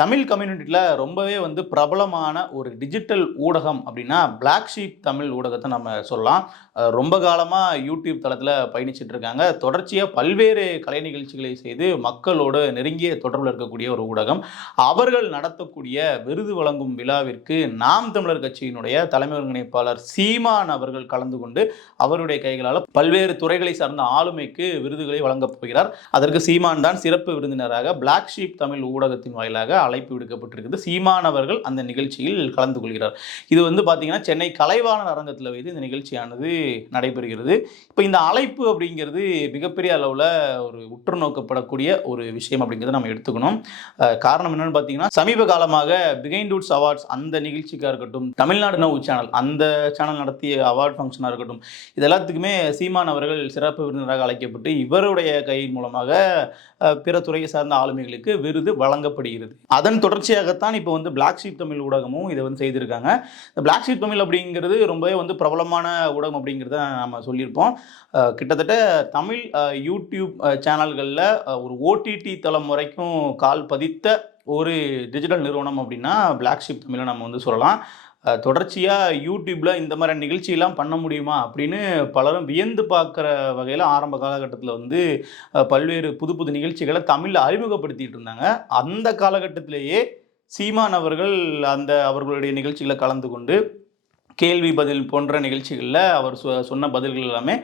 தமிழ் கம்யூனிட்டியில் ரொம்பவே வந்து பிரபலமான ஒரு டிஜிட்டல் ஊடகம் அப்படின்னா பிளாக் ஷீப் தமிழ் ஊடகத்தை நம்ம சொல்லலாம். ரொம்ப காலமாக யூடியூப் தளத்தில் பயணிச்சுட்டு இருக்காங்க. தொடர்ச்சியாக பல்வேறு கலை நிகழ்ச்சிகளை செய்து மக்களோடு நெருங்கிய தொடர்பில் இருக்கக்கூடிய ஒரு ஊடகம். அவர்கள் நடத்தக்கூடிய விருது வழங்கும் விழாவிற்கு நாம் தமிழர் கட்சியினுடைய தலைமை ஒருங்கிணைப்பாளர் சீமான் அவர்கள் கலந்து கொண்டு அவருடைய கைகளால் பல்வேறு துறைகளை சார்ந்த ஆளுமைக்கு விருதுகளை வழங்கப் போகிறார். அதற்கு சீமான் தான் சிறப்பு விருந்தினராக பிளாக் ஷீப் தமிழ் ஊடகத்தின் வாயிலாக அழைப்பு விடுக்கப்பட்டிருக்குது சீமானவர்கள் அந்த நிகழ்ச்சியில் கலந்து கொள்கிறார். இது வந்து பார்த்தீங்கன்னா சென்னை கலைவாணர் அரங்கத்தில் வைத்து இந்த நிகழ்ச்சியானது நடைபெறுகிறது. இப்போ இந்த அழைப்பு அப்படிங்கிறது மிகப்பெரிய அளவில் ஒரு உற்று நோக்கப்படக்கூடிய ஒரு விஷயம் அப்படிங்கிறத நம்ம எடுத்துக்கணும். காரணம் என்னன்னு பார்த்தீங்கன்னா சமீப காலமாக பிகைண்ட் ரூட்ஸ் அவார்ட்ஸ் அந்த நிகழ்ச்சிக்காக இருக்கட்டும் தமிழ்நாடு நவ் சேனல் அந்த சேனல் நடத்திய அவார்ட் ஃபங்க்ஷனாக இருக்கட்டும் இது எல்லாத்துக்குமே சீமான் அவர்கள் சிறப்பு விருந்தினராக அழைக்கப்பட்டு இவருடைய கையின் மூலமாக பிற துறையை சார்ந்த ஆளுமைகளுக்கு விருது வழங்கப்படுகிறது. அதன் தொடர்ச்சியாகத்தான் இப்போ வந்து பிளாக் ஷீப் தமிழ் ஊடகமும் இதை வந்து செய்திருக்காங்க. இந்த பிளாக் ஷீப் தமிழ் அப்படிங்கிறது ரொம்பவே வந்து பிரபலமான ஊடகம் அப்படிங்கிறத நம்ம சொல்லியிருப்போம். கிட்டத்தட்ட தமிழ் யூடியூப் சேனல்களில் ஒரு ஓடிடி தளம் வரைக்கும் கால் பதித்த ஒரு டிஜிட்டல் நிறுவனம் அப்படின்னா பிளாக் ஷீப் தமிழை நம்ம வந்து சொல்லலாம். தொடர்ச்சியாக யூடியூப்பில் இந்த மாதிரி நிகழ்ச்சியெல்லாம் பண்ண முடியுமா அப்படின்னு பலரும் வியந்து பார்க்குற வகையில் ஆரம்ப காலகட்டத்தில் வந்து பல்வேறு புது புது நிகழ்ச்சிகளை தமிழில் அறிமுகப்படுத்திட்டு இருந்தாங்க. அந்த காலகட்டத்திலேயே சீமான் அவர்கள் அந்த அவர்களுடைய நிகழ்ச்சிகளை கலந்து கொண்டு கேள்வி பதில் போன்ற நிகழ்ச்சிகளில் அவர் சொ சொன்ன பதில்கள் எல்லாமே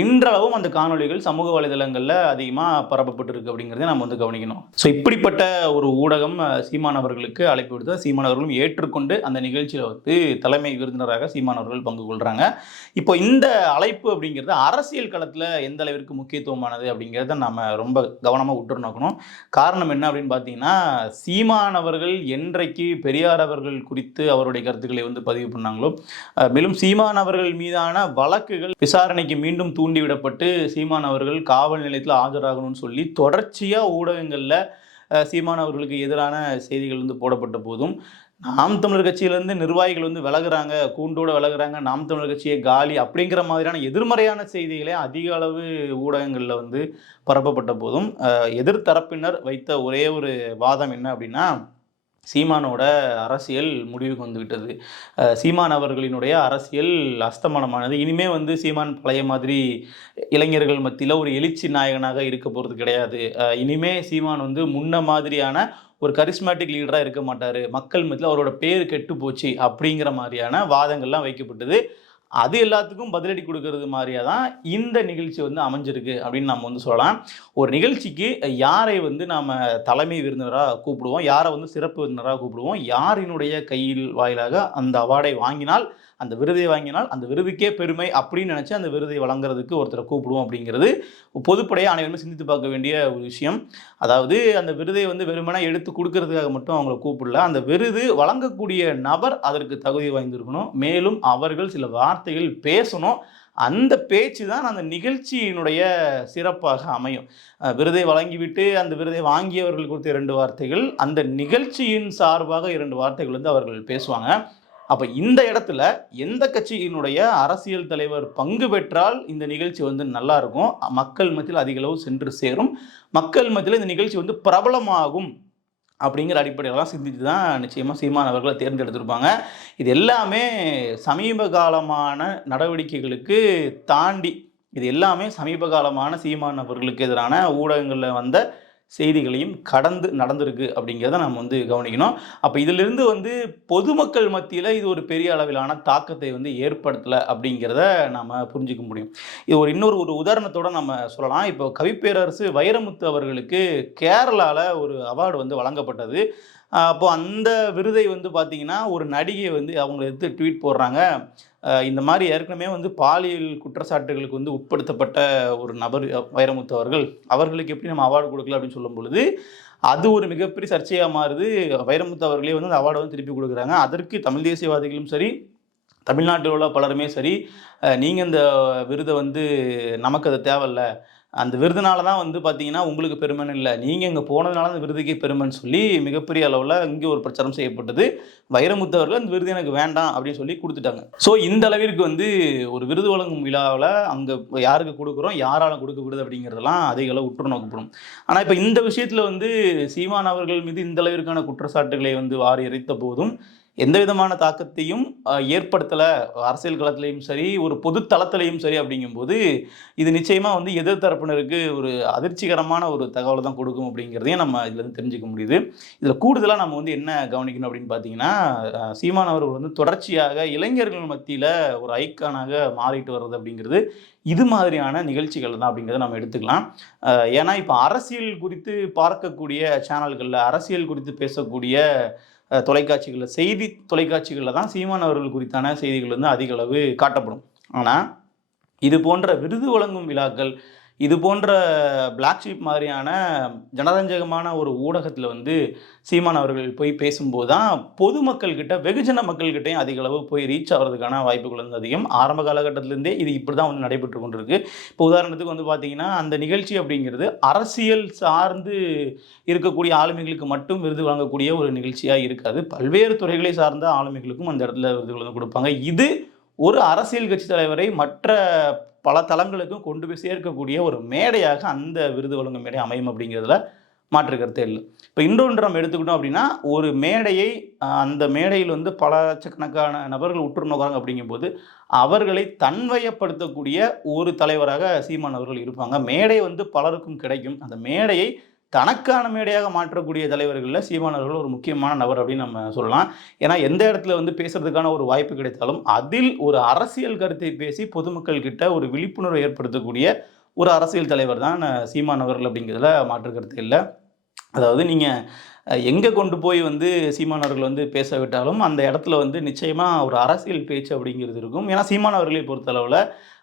இன்றளவும் அந்த காணொளிகள் சமூக வலைதளங்களில் அதிகமாக பரப்பப்பட்டிருக்கு அப்படிங்கிறத நம்ம வந்து கவனிக்கணும். ஸோ இப்படிப்பட்ட ஒரு ஊடகம் சீமானவர்களுக்கு அழைப்பு விடுத்த சீமானவர்களும் ஏற்றுக்கொண்டு அந்த நிகழ்ச்சியில் வந்து தலைமை விருந்தினராக சீமானவர்கள் பங்கு கொள்கிறாங்க இப்போ இந்த அழைப்பு அப்படிங்கிறது அரசியல் களத்தில் எந்த அளவிற்கு முக்கியத்துவமானது அப்படிங்கிறத நம்ம ரொம்ப கவனமாக உற்று நோக்கணும். காரணம் என்ன அப்படின்னு பார்த்தீங்கன்னா சீமானவர்கள் என்றைக்கு பெரியார் அவர்கள் குறித்து அவருடைய கருத்துக்களை வந்து பதிவு பண்ணாங்களோ மேலும் சீமானவர்கள் மீதான வழக்குகள் விசாரணைக்கு மீண்டும் தூண்டிவிடப்பட்டு சீமான் அவர்கள் காவல் நிலையத்தில் ஆஜராகணும்னு சொல்லி தொடர்ச்சியாக ஊடகங்களில் சீமான் அவர்களுக்கு எதிரான செய்திகள் வந்து போடப்பட்ட போதும் நாம் தமிழர் கட்சியிலேருந்து நிர்வாகிகள் வந்து விலகுறாங்க கூண்டோட விலகுறாங்க நாம் தமிழர் கட்சியை காலி அப்படிங்கிற மாதிரியான எதிர்மறையான செய்திகளே அதிக அளவு ஊடகங்களில் வந்து பரப்பப்பட்ட போதும் எதிர்த்தரப்பினர் வைத்த ஒரே ஒரு வாதம் என்ன அப்படின்னா சீமானோட அரசியல் முடிவுக்கு வந்துவிட்டது. சீமான் அவர்களினுடைய அரசியல் அஸ்தமனமானது. இனிமே வந்து சீமான் பழைய மாதிரி இளைஞர்கள் மத்தியில் ஒரு எழுச்சி நாயகனாக இருக்க போகிறது கிடையாது. இனிமே சீமான் வந்து முன்ன மாதிரியான ஒரு கரிஸ்மேட்டிக் லீடராக இருக்க மாட்டார். மக்கள் மத்தியில் அவரோட பேர் கெட்டு போச்சு அப்படிங்கிற மாதிரியான வாதங்கள்லாம் வைக்கப்பட்டது. அது எல்லாத்துக்கும் பதிலடி கொடுக்கறது மாதிரியா தான் இந்த நிகழ்ச்சி வந்து அமைஞ்சிருக்கு அப்படின்னு நம்ம வந்து சொல்லலாம். ஒரு நிகழ்ச்சிக்கு யாரை வந்து நாம் தலைமை விருந்தினராக கூப்பிடுவோம்? யாரை வந்து சிறப்பு விருந்தினராக கூப்பிடுவோம்? யாரினுடைய கையில் வாயிலாக அந்த அவார்டை வாங்கினால் அந்த விருதை வாங்கினால் அந்த விருதுக்கே பெருமை அப்படின்னு நினச்சி அந்த விருதை வழங்குறதுக்கு ஒருத்தரை கூப்பிடுவோம் அப்படிங்கிறது பொதுப்படையாக அனைவருமே சிந்தித்து பார்க்க வேண்டிய ஒரு விஷயம். அதாவது அந்த விருதை வந்து வெறுமனே எடுத்து கொடுக்கறதுக்காக மட்டும் அவங்கள கூப்பிடல. அந்த விருது வழங்கக்கூடிய நபர் அதற்கு தகுதி வாய்ந்திருக்கணும். மேலும் அவர்கள் சில வார்த்தைகள் பேசணும். அந்த பேச்சு தான் அந்த நிகழ்ச்சியினுடைய சிறப்பாக அமையும். விருதை வழங்கிவிட்டு அந்த விருதை வாங்கியவர்கள் கொடுத்த இரண்டு வார்த்தைகள் அந்த நிகழ்ச்சியின் சார்பாக இரண்டு வார்த்தைகள் வந்து அவர்கள் பேசுவாங்க. அப்போ இந்த இடத்துல எந்த கட்சியினுடைய அரசியல் தலைவர் பங்கு பெற்றால் இந்த நிகழ்ச்சி வந்து நல்லா இருக்கும் மக்கள் மத்தியில் அதிக அளவு சென்று சேரும். மக்கள் மத்தியில் இந்த நிகழ்ச்சி வந்து பிரபலமாகும் அப்படிங்கிற அடிப்படையிலாம் சிந்தித்து தான் நிச்சயமாக சீமான் அவர்களை தேர்ந்தெடுத்திருப்பாங்க. இது எல்லாமே சமீப காலமான நடவடிக்கைகளுக்கு தாண்டி இது எல்லாமே சமீப காலமான சீமான் அவர்களுக்கு எதிரான ஊடகங்களில் வந்த செய்திகளையும் கடந்து நடந்திருக்கு அப்படிங்கிறத நம்ம வந்து கவனிக்கணும். அப்போ இதிலிருந்து வந்து பொதுமக்கள் மத்தியில் இது ஒரு பெரிய அளவிலான தாக்கத்தை வந்து ஏற்படுத்தலை அப்படிங்கிறத நம்ம புரிஞ்சுக்க முடியும். இது ஒரு இன்னொரு ஒரு உதாரணத்தோட நம்ம சொல்லலாம். இப்போ கவிப்பேரரசு வைரமுத்து அவர்களுக்கு கேரளாவில் ஒரு அவார்டு வந்து வழங்கப்பட்டது. அப்போது அப்போ அந்த விருதை வந்து பார்த்தீங்கன்னா ஒரு நடிகை வந்து அவங்க எடுத்து ட்வீட் போடுறாங்க. இந்த மாதிரி ஏற்கனவே வந்து பாலியல் குற்றச்சாட்டுகளுக்கு வந்து உட்படுத்தப்பட்ட ஒரு நபர் வைரமுத்து அவர்கள் அவர்களுக்கு எப்படி நம்ம அவார்டு கொடுக்கல அப்படின்னு சொல்லும் பொழுது அது ஒரு மிகப்பெரிய சர்ச்சையாக மாறுது. வைரமுத்து அவர்களே வந்து அந்த அவார்டை வந்து திருப்பி கொடுக்குறாங்க. அதற்கு தமிழ் தேசியவாதிகளும் சரி தமிழ்நாட்டில் உள்ள பலருமே சரி நீங்கள் இந்த விருதை வந்து நமக்கு அது தேவையில்லை. அந்த விருதுனால தான் வந்து பார்த்தீங்கன்னா உங்களுக்கு பெருமைன்னு இல்லை. நீங்கள் இங்கே போனதுனால அந்த விருதுக்கே பெருமைன்னு சொல்லி மிகப்பெரிய அளவில் இங்கே ஒரு பிரச்சாரம் செய்யப்பட்டது. வைரமுத்து அவர்கள் அந்த விருது எனக்கு வேண்டாம் அப்படின்னு சொல்லி கொடுத்துட்டாங்க. ஸோ இந்த அளவிற்கு வந்து ஒரு விருது வழங்கும் விழாவில் அங்கே யாருக்கு கொடுக்குறோம் யாரால கொடுக்கப்படுது அப்படிங்கிறதெல்லாம் அதிக அளவு உற்று நோக்கப்படும். ஆனால் இப்போ இந்த விஷயத்தில் வந்து சீமான் அவர்கள் மீது இந்த அளவிற்கான குற்றச்சாட்டுகளை வந்து வாரி இறைத்த போதும் எந்த விதமான தாக்கத்தையும் ஏற்படுத்தலை. அரசியல் களத்திலையும் சரி ஒரு பொது தளத்திலையும் சரி அப்படிங்கும்போது இது நிச்சயமாக வந்து எதிர்த்தரப்பினருக்கு ஒரு அதிர்ச்சிகரமான ஒரு தகவலை தான் கொடுக்கும் அப்படிங்கிறதையும் நம்ம இதில் வந்து தெரிஞ்சுக்க முடியுது. இதில் கூடுதலாக நம்ம வந்து என்ன கவனிக்கணும் அப்படின்னு பார்த்தீங்கன்னா சீமான் அவர்கள் வந்து தொடர்ச்சியாக இளைஞர்கள் மத்தியில் ஒரு ஐக்கானாக மாறிட்டு வர்றது அப்படிங்கிறது இது மாதிரியான நிகழ்ச்சிகள் தான் அப்படிங்கிறத நம்ம எடுத்துக்கலாம். ஏன்னா இப்போ அரசியல் குறித்து பார்க்கக்கூடிய சேனல்களில் அரசியல் குறித்து பேசக்கூடிய தொலைக்காட்சிகளில் செய்தி தொலைக்காட்சிகளில் தான் சீமான் அவர்கள் குறித்தான செய்திகள் வந்து அதிக அளவு காட்டப்படும். ஆனால் இது போன்ற விருது வழங்கும் விழாக்கள் இது போன்ற பிளாக் ஷீப் மாதிரியான ஜனரஞ்சகமான ஒரு ஊடகத்தில் வந்து சீமான் அவர்கள் போய் பேசும்போது தான் பொதுமக்கள்கிட்ட வெகுஜன மக்கள்கிட்டையும் அதிக அளவு போய் ரீச் ஆகிறதுக்கான வாய்ப்புகள் வந்து அதிகம். ஆரம்ப காலகட்டத்திலேருந்தே இது இப்படி தான் வந்து நடைபெற்று கொண்டிருக்கு. இப்போ உதாரணத்துக்கு வந்து பார்த்திங்கன்னா அந்த நிகழ்ச்சி அப்படிங்கிறது அரசியல் சார்ந்து இருக்கக்கூடிய ஆளுமைகளுக்கு மட்டும் விருது வழங்கக்கூடிய ஒரு நிகழ்ச்சியாக இருக்காது. பல்வேறு துறைகளை சார்ந்த ஆளுமைகளுக்கும் அந்த இடத்துல விருதுகள் வந்து கொடுப்பாங்க. இது ஒரு அரசியல் கட்சி தலைவரை மற்ற பல தளங்களுக்கும் கொண்டு போய் சேர்க்கக்கூடிய ஒரு மேடையாக அந்த விருது வழங்கும் மேடை அமையும் அப்படிங்கிறதுல மாற்று கருத்தே இல்லை. இப்போ இன்னொன்று நம்ம எடுத்துக்கிட்டோம் அப்படின்னா ஒரு மேடையை அந்த மேடையில் வந்து பல லட்சக்கணக்கான நபர்கள் உற்று நோக்குறாங்க அப்படிங்கும்போது அவர்களை தன்வயப்படுத்தக்கூடிய ஒரு தலைவராக சீமான் அவர்கள் இருப்பாங்க. மேடை வந்து பலருக்கும் கிடைக்கும். அந்த மேடையை தனக்கான மேடையாக மாற்றக்கூடிய தலைவர்களில் சீமானவர்கள் ஒரு முக்கியமான நபர் அப்படின்னு நம்ம சொல்லலாம். ஏன்னா எந்த இடத்துல வந்து பேசுறதுக்கான ஒரு வாய்ப்பு கிடைத்தாலும் அதில் ஒரு அரசியல் கருத்தை பேசி பொதுமக்கள் கிட்ட ஒரு விழிப்புணர்வை ஏற்படுத்தக்கூடிய ஒரு அரசியல் தலைவர் தான் சீமானவர்கள் அப்படிங்கிறதுல மாற்று கருத்து இல்லை. அதாவது நீங்கள் எங்கே கொண்டு போய் வந்து சீமானவர்கள் வந்து பேச விட்டாலும் அந்த இடத்துல வந்து நிச்சயமாக ஒரு அரசியல் பேச்சு அப்படிங்கிறது இருக்கும். ஏன்னா சீமானவர்களை பொறுத்தளவில்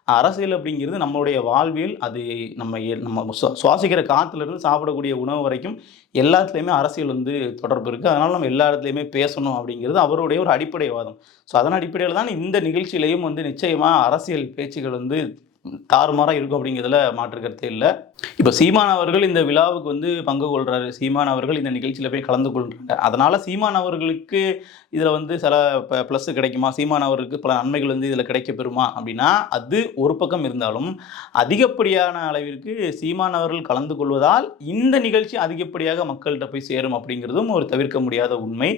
அரசியல் அப்படிங்கிறது நம்மளுடைய வாழ்வியல் அது நம்ம எ- நம்ம சுவாசிக்கிற காற்றுலேருந்து சாப்பிடக்கூடிய உணவு வரைக்கும் எல்லாத்துலேயுமே அரசியல் வந்து தொடர்பு இருக்குது அதனால் நம்ம எல்லா இடத்துலையுமே பேசணும் அப்படிங்கிறது அவருடைய ஒரு அடிப்படை வாதம். ஸோ அதன் அடிப்படையில் தான் இந்த நிகழ்ச்சியிலையும் வந்து நிச்சயமாக அரசியல் பேச்சுகள் வந்து தாறுமாறாக இருக்கும் அப்படிங்கிறதுல மாற்று கருத்தே இல்லை. இப்போ சீமான் அவர்கள் இந்த விழாவுக்கு வந்து பங்கு கொள்கிறாரு சீமான் அவர்கள் இந்த நிகழ்ச்சியில் போய் கலந்து கொள்கிறாங்க அதனால் சீமான் அவர்களுக்கு இதில் வந்து சில ப்ளஸ் கிடைக்குமா? சீமான் அவருக்கு பல நன்மைகள் வந்து இதில் கிடைக்க பெறுமா அப்படின்னா அது ஒரு பக்கம் இருந்தாலும் அதிகப்படியான அளவிற்கு சீமான் அவர்கள் கலந்து கொள்வதால் இந்த நிகழ்ச்சி அதிகப்படியாக மக்கள்கிட்ட போய் சேரும் அப்படிங்கிறதும் ஒரு தவிர்க்க முடியாத உண்மை.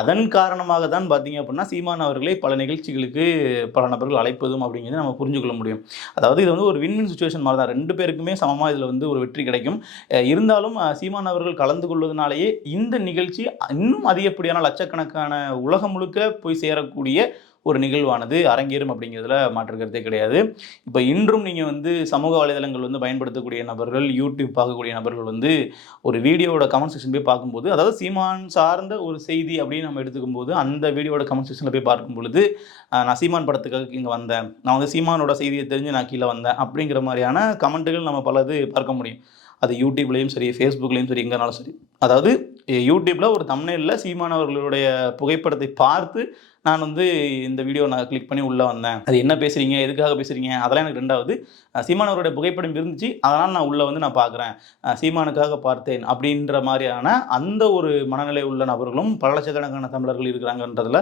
அதன் காரணமாக தான் பார்த்தீங்க அப்படின்னா சீமான் அவர்களை பல நிகழ்ச்சிகளுக்கு பல நபர்கள் அழைப்பதும் அப்படிங்கிறது நம்ம புரிஞ்சு கொள்ள முடியும். அதாவது அதாவது இது வந்து ஒரு வின் சுச்சுவேஷன் மாதிரி தான். ரெண்டு பேருக்குமே சமமாக இதில் வந்து ஒரு வெற்றி கிடைக்கும். இருந்தாலும் சீமான் அவர்கள் கலந்து கொள்வதனாலேயே இந்த நிகழ்ச்சி இன்னும் அதிகப்படியான லட்சக்கணக்கான உலகம் முழுக்க போய் சேரக்கூடிய ஒரு நிகழ்வானது அரங்கேறும் அப்படிங்கிறதுல மாற்று கருத்தே கிடையாது. இப்போ இன்றும் நீங்கள் வந்து சமூக வலைதளங்கள் வந்து பயன்படுத்தக்கூடிய நபர்கள் யூடியூப் பார்க்கக்கூடிய நபர்கள் வந்து ஒரு வீடியோவோட கமெண்ட் செக்ஷன் போய் பார்க்கும்போது அதாவது சீமான் சார்ந்த ஒரு செய்தி அப்படின்னு நம்ம எடுத்துக்கும் போது அந்த வீடியோட கமெண்ட் செக்ஷனில் போய் பார்க்கும் பொழுது நான் சீமான் படத்துக்காக இங்கே வந்தேன். நான் வந்து சீமானோட செய்தியை தெரிஞ்சு நான் கீழே வந்தேன் அப்படிங்கிற மாதிரியான கமெண்ட்டுகள் நம்ம பலது பார்க்க முடியும். அது யூடியூப்லேயும் சரி ஃபேஸ்புக்லேயும் சரி எங்கேனாலும் சரி. அதாவது யூடியூப்பில் ஒரு தமிழில் சீமான் அவர்களுடைய புகைப்படத்தை பார்த்து நான் வந்து இந்த வீடியோ நான் கிளிக் பண்ணி உள்ளே வந்தேன். அது என்ன பேசுகிறீங்க எதுக்காக பேசுகிறீங்க அதெல்லாம் எனக்கு ரெண்டாவது. சீமான் அவருடைய புகைப்படம் இருந்துச்சு. அதனால் நான் உள்ளே வந்து நான் பார்க்குறேன் சீமானுக்காக பார்த்தேன் அப்படின்ற மாதிரியான அந்த ஒரு மனநிலை உள்ள நபர்களும் பல லட்சக்கணக்கான தமிழர்கள் இருக்கிறாங்கன்றதில்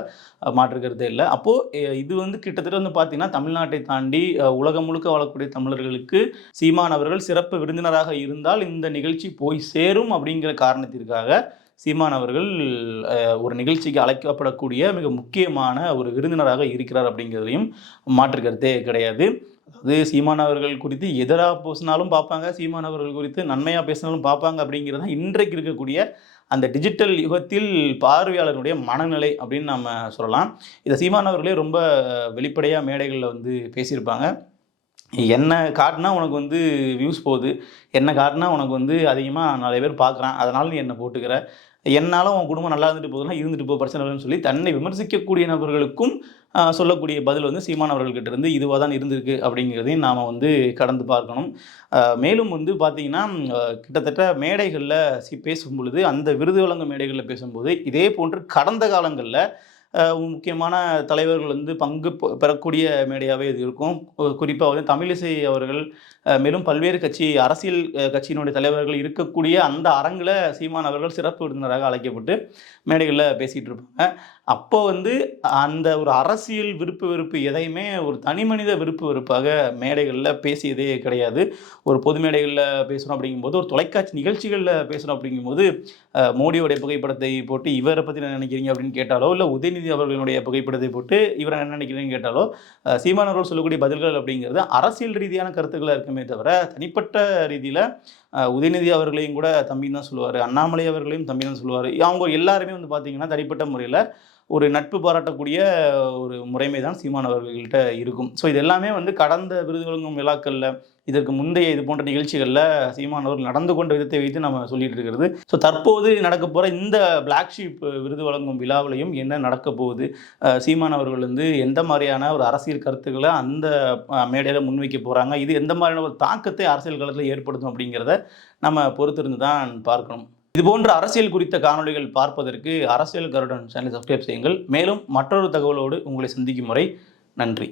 மாற்றுக்கிறதே இல்லை. அப்போது இது வந்து கிட்டத்தட்ட வந்து பார்த்தீங்கன்னா தமிழ்நாட்டை தாண்டி உலகம் முழுக்க வாழக்கூடிய தமிழர்களுக்கு சீமான் அவர்கள் சிறப்பு விருந்தினராக இருந்தால் இந்த நிகழ்ச்சி போய் சேரும் அப்படிங்கிற காரணத்திற்காக சீமான் அவர்கள் ஒரு நிகழ்ச்சிக்கு அழைக்கப்படக்கூடிய மிக முக்கியமான ஒரு விருந்தினராக இருக்கிறார் அப்படிங்கிறதையும் மாற்று கருத்தே கிடையாது. அதாவது சீமான் அவர்கள் குறித்து எதிராக பேசினாலும் பார்ப்பாங்க சீமான் அவர்கள் குறித்து நன்மையாக பேசினாலும் பார்ப்பாங்க அப்படிங்கிறது தான் இன்றைக்கு இருக்கக்கூடிய அந்த டிஜிட்டல் யுகத்தில் பார்வையாளருடைய மனநிலை அப்படின்னு நம்ம சொல்லலாம். இதை சீமான் அவர்களே ரொம்ப வெளிப்படையாக மேடைகளில் வந்து பேசியிருப்பாங்க. என்ன காட்டினா உனக்கு வந்து வியூஸ் போகுது. என்ன காட்டினா உனக்கு வந்து அதிகமாக நிறைய பேர் பார்க்குறான். அதனால் நீ என்னை போட்டுக்கிற? என்னால் உன் குடும்பம் நல்லா இருந்துட்டு போகுதுன்னா இருந்துட்டு போ பிரச்சனை இல்லைன்னு சொல்லி தன்னை விமர்சிக்கக்கூடிய நபர்களுக்கும் சொல்லக்கூடிய பதில் வந்து சீமான் அவர்கள்கிட்ட இருந்து இதுவாக தான் இருந்திருக்கு அப்படிங்கிறதையும் நாம் வந்து கடந்து பார்க்கணும். மேலும் வந்து பார்த்திங்கன்னா கிட்டத்தட்ட மேடைகளில் சி பேசும் பொழுது அந்த விருது வழங்கும் மேடைகளில் பேசும்போது இதே போன்று கடந்த காலங்களில் முக்கியமான தலைவர்கள் வந்து பங்கு பெறக்கூடிய மேடையாகவே இது இருக்கும். குறிப்பாக வந்து தமிழிசை அவர்கள் மேலும் பல்வேறு கட்சி அரசியல் கட்சியினுடைய தலைவர்கள் இருக்கக்கூடிய அந்த அரங்கில் சீமான் அவர்கள் சிறப்பு விருந்தினராக அழைக்கப்பட்டு மேடைகளில் பேசிகிட்டு இருப்பாங்க. அப்போ வந்து அந்த ஒரு அரசியல் விருப்பு வெறுப்பு எதையுமே ஒரு தனி மனித விருப்பு வெறுப்பாக மேடைகளில் பேசியதே கிடையாது. ஒரு பொது மேடைகளில் பேசுகிறோம் அப்படிங்கும்போது ஒரு தொலைக்காட்சி நிகழ்ச்சிகளில் பேசுகிறோம் அப்படிங்கும்போது மோடியோடைய புகைப்படத்தை போட்டு இவரை பற்றி என்ன நினைக்கிறீங்க அப்படின்னு கேட்டாலோ இல்லை உதயநிதி அவர்களுடைய புகைப்படத்தை போட்டு இவரை என்ன நினைக்கிறீங்கன்னு கேட்டாலோ சீமானவர்கள் சொல்லக்கூடிய பதில்கள் அப்படிங்கிறது அரசியல் ரீதியான கருத்துக்களாக இருக்கும் தவிர தனிப்பட்ட ரீதியில் உதயநிதி அவர்களையும் கூட தம்பின்னு தான் சொல்லுவார். அண்ணாமலை அவர்களையும் தம்பி தான் சொல்லுவார். அவங்க எல்லாருமே வந்து பார்த்தீங்கன்னா தனிப்பட்ட முறையில் ஒரு நட்பு பாராட்டக்கூடிய ஒரு முறைமை தான் சீமான் அவர்கள்ட்ட இருக்கும். ஸோ இது எல்லாமே வந்து கடந்த விருது வழங்கும் விழாக்களில் இதற்கு முந்தைய இது போன்ற நிகழ்ச்சிகளில் சீமான் அவர்கள் நடந்து கொண்ட விதத்தை வைத்து நம்ம சொல்லிட்டு இருக்கிறது. ஸோ தற்போது நடக்க போகிற இந்த பிளாக் ஷீப் விருது வழங்கும் விழாவிலையும் என்ன நடக்க போகுது? சீமான் அவர்கள் வந்து எந்த மாதிரியான ஒரு அரசியல் கருத்துக்களை அந்த மேடையில் முன்வைக்க போகிறாங்க இது எந்த மாதிரியான ஒரு தாக்கத்தை அரசியல் களத்தில் ஏற்படுத்தும் அப்படிங்கிறத நம்ம பொறுத்திருந்து தான் பார்க்கணும். இது போன்ற அரசியல் குறித்த காணொளிகள் பார்ப்பதற்கு அரசியல் கருடன் சேனலை சப்ஸ்கிரைப் செய்யுங்கள். மேலும் மற்றொரு தகவலோடு உங்களை சந்திக்கும் முறை நன்றி.